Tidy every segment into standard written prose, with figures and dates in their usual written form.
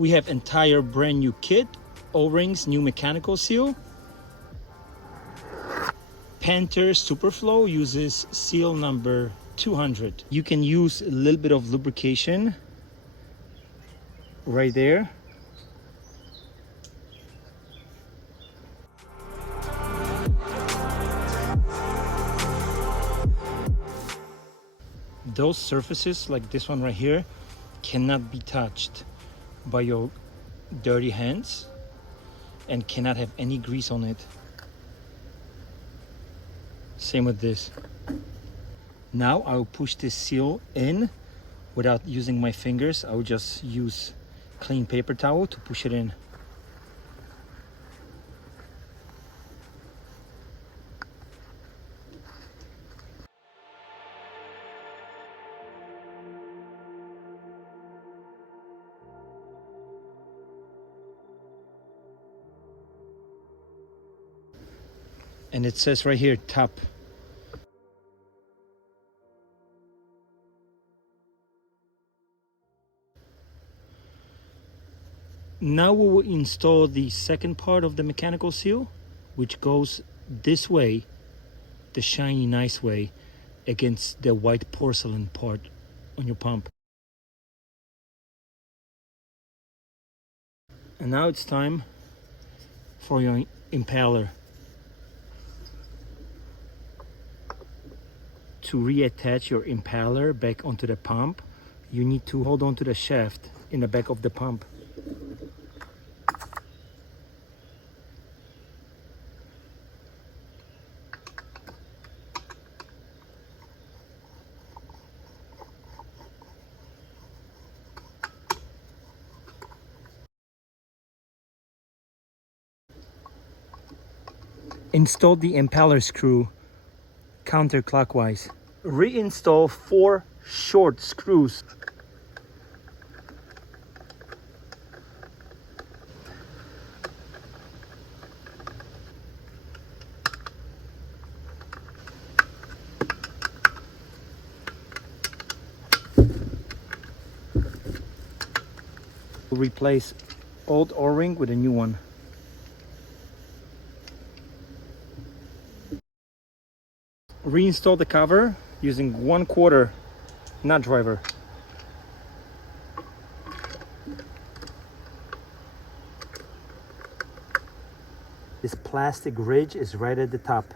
We have entire brand new kit, O-rings, new mechanical seal. Pentair SuperFlo uses seal number 200. You can use a little bit of lubrication right there. Those surfaces like this one right here cannot be touched by your dirty hands and cannot have any grease on it. Same with this. Now I will push this seal in without using my fingers. I will just use clean paper towel to push it in. And it says right here, top. Now we will install the second part of the mechanical seal, which goes this way, the shiny nice way, against the white porcelain part on your pump. And now it's time for your impeller. To reattach your impeller back onto the pump, you need to hold on to the shaft in the back of the pump. Install the impeller screw counterclockwise. Reinstall 4 short screws. Replace old O-ring with a new one. Reinstall the cover using 1/4 nut driver. This plastic ridge is right at the top.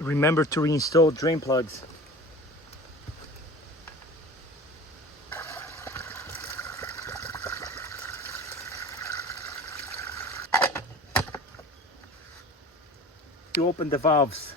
Remember to reinstall drain plugs. To open the valves.